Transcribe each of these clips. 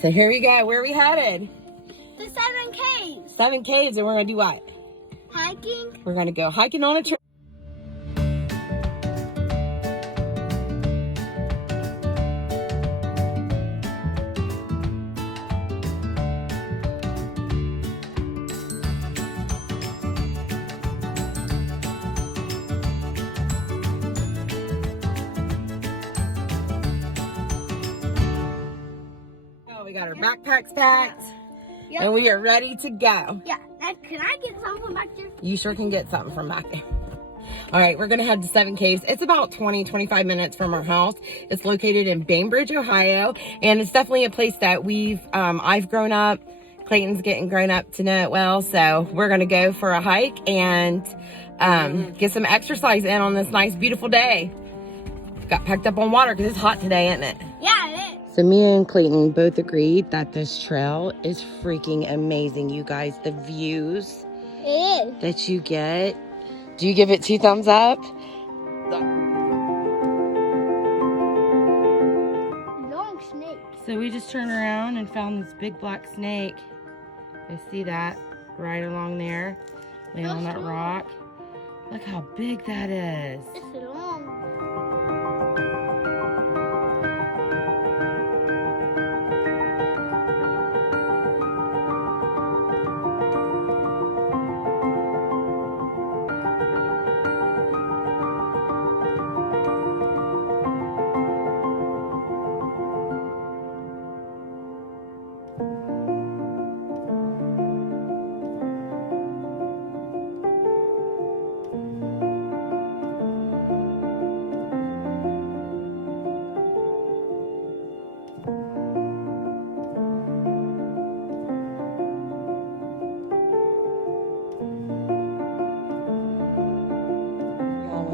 So here we go. Where are we headed? The 7 caves. 7 caves, and we're gonna do what? Hiking. We're gonna go hiking on a trail. We got our backpacks packed, and we are ready to go. Yeah. Can I get something from back there? You sure can get something from back there. All right, we're gonna head to 7 caves. It's about 20-25 minutes from our house. It's located in Bainbridge, Ohio, and it's definitely a place that I've grown up. Clayton's getting grown up to know it well, so we're gonna go for a hike and get some exercise in on this nice, beautiful day. Got packed up on water because it's hot today, isn't it? Yeah, it is. So me and Clayton both agreed that this trail is freaking amazing, you guys. The views that you get. Do you give it 2 thumbs up? Long snake. So we just turned around and found this big black snake. I see that right along there, laying on that rock. Look how big that is. It's long.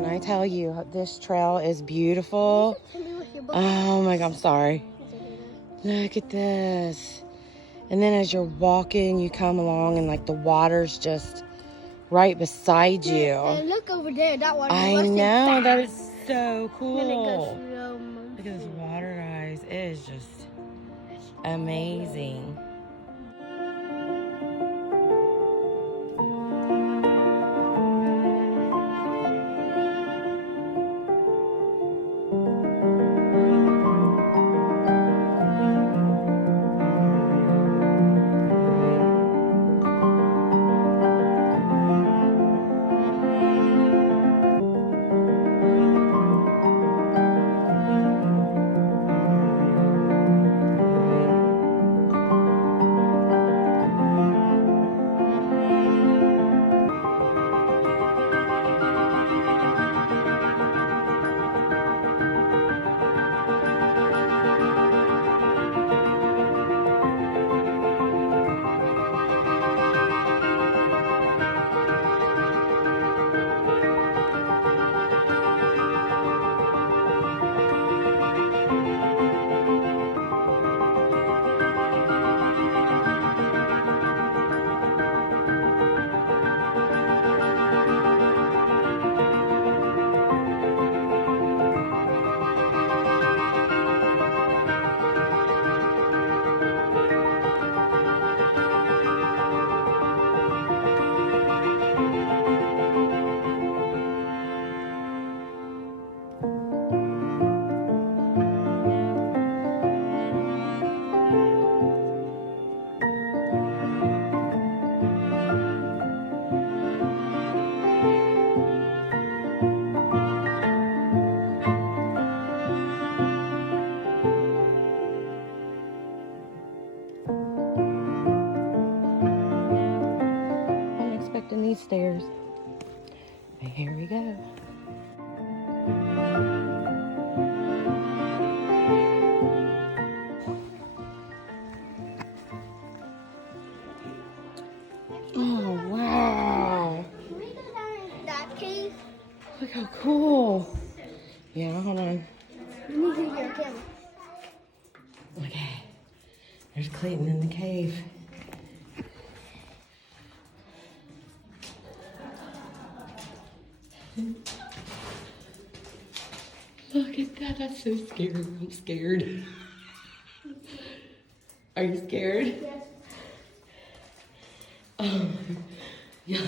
I tell you, this trail is beautiful. Oh my God, I'm sorry. Look at this. And then as you're walking, you come along and like the water's just right beside you. And look over there, that water. I know, that is so cool. Look Look at this water, guys. It is just amazing. These stairs. And here we go. Oh wow. Can we go down in that cave? Look how cool. Yeah, hold on. Let me get your camera. Okay. There's Clayton in the cave. Look at that. That's so scary. I'm scared. Are you scared? Yes.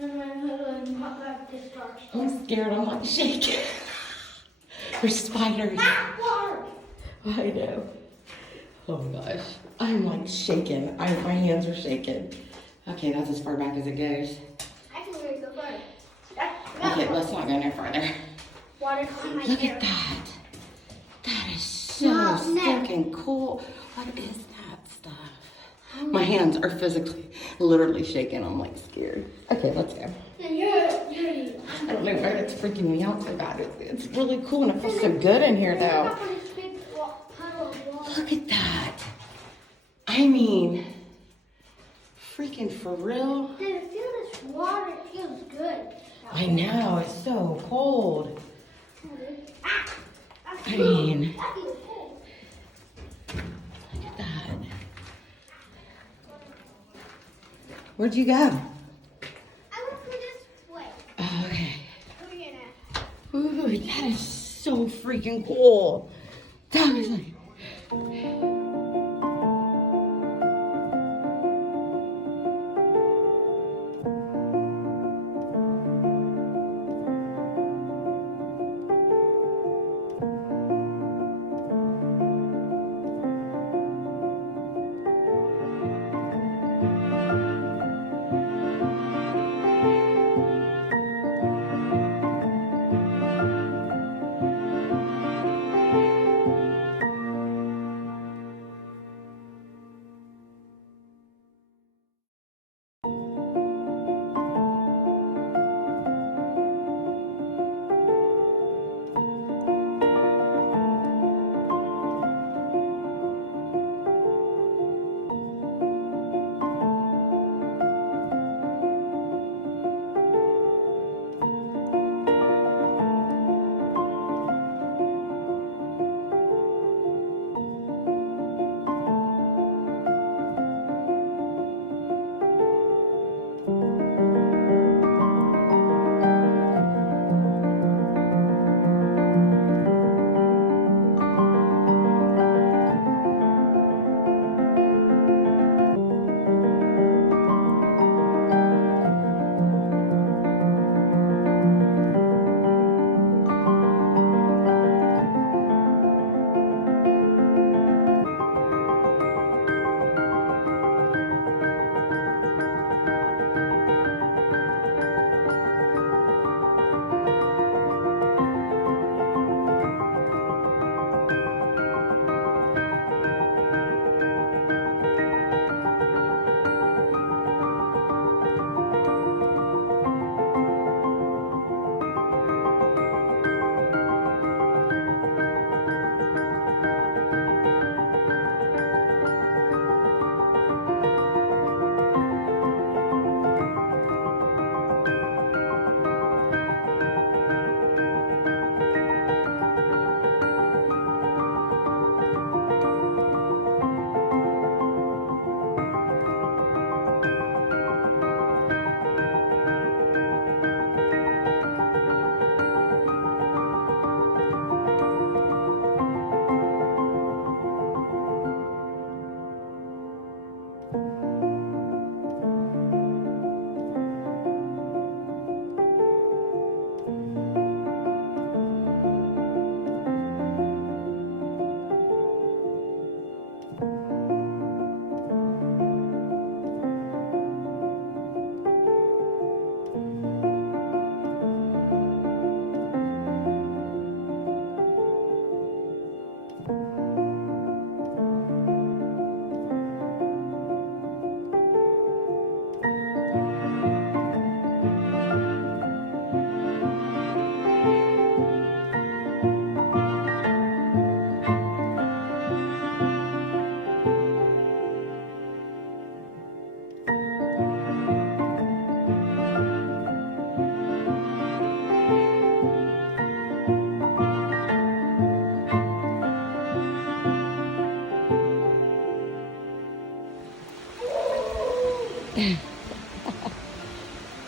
Oh my gosh. I'm scared. I'm like shaking. There's spiders. I know. Oh gosh. I'm like shaking. My hands are shaking. Okay, that's as far back as it goes. I can really go further. Okay, let's not go no further. Water's on my Look hair. at that. That is so stinking cool. What is that stuff? My hands are physically, literally shaking. I'm like scared. Okay, let's go. I don't know why it's freaking me out so bad. It's really cool and it feels so good in here though. Look at that. I mean, freaking for real. Did it feel this water? It feels good. I know, it's so cold. I mean, look at that. Where'd you go? I went for this way. Oh, okay. Over here now. Ooh, that is so freaking cool. That is like...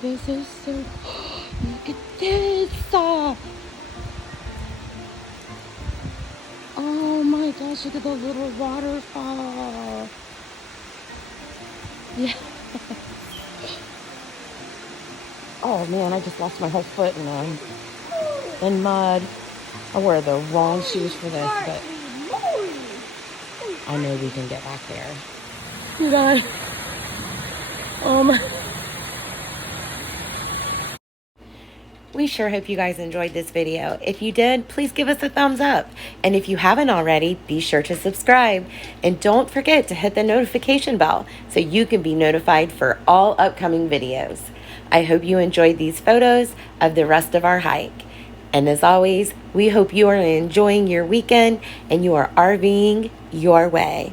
This is so cool. Look at this. Oh my gosh, gosh, look at the little waterfall. Yeah. Oh man, I just lost my whole foot in mud. I wore the wrong shoes for this, but I know we can get back there. You guys, we sure hope you guys enjoyed this video. If you did, please give us a thumbs up. And if you haven't already, be sure to subscribe. And don't forget to hit the notification bell so you can be notified for all upcoming videos. I hope you enjoyed these photos of the rest of our hike. And as always, we hope you are enjoying your weekend and you are RVing your way.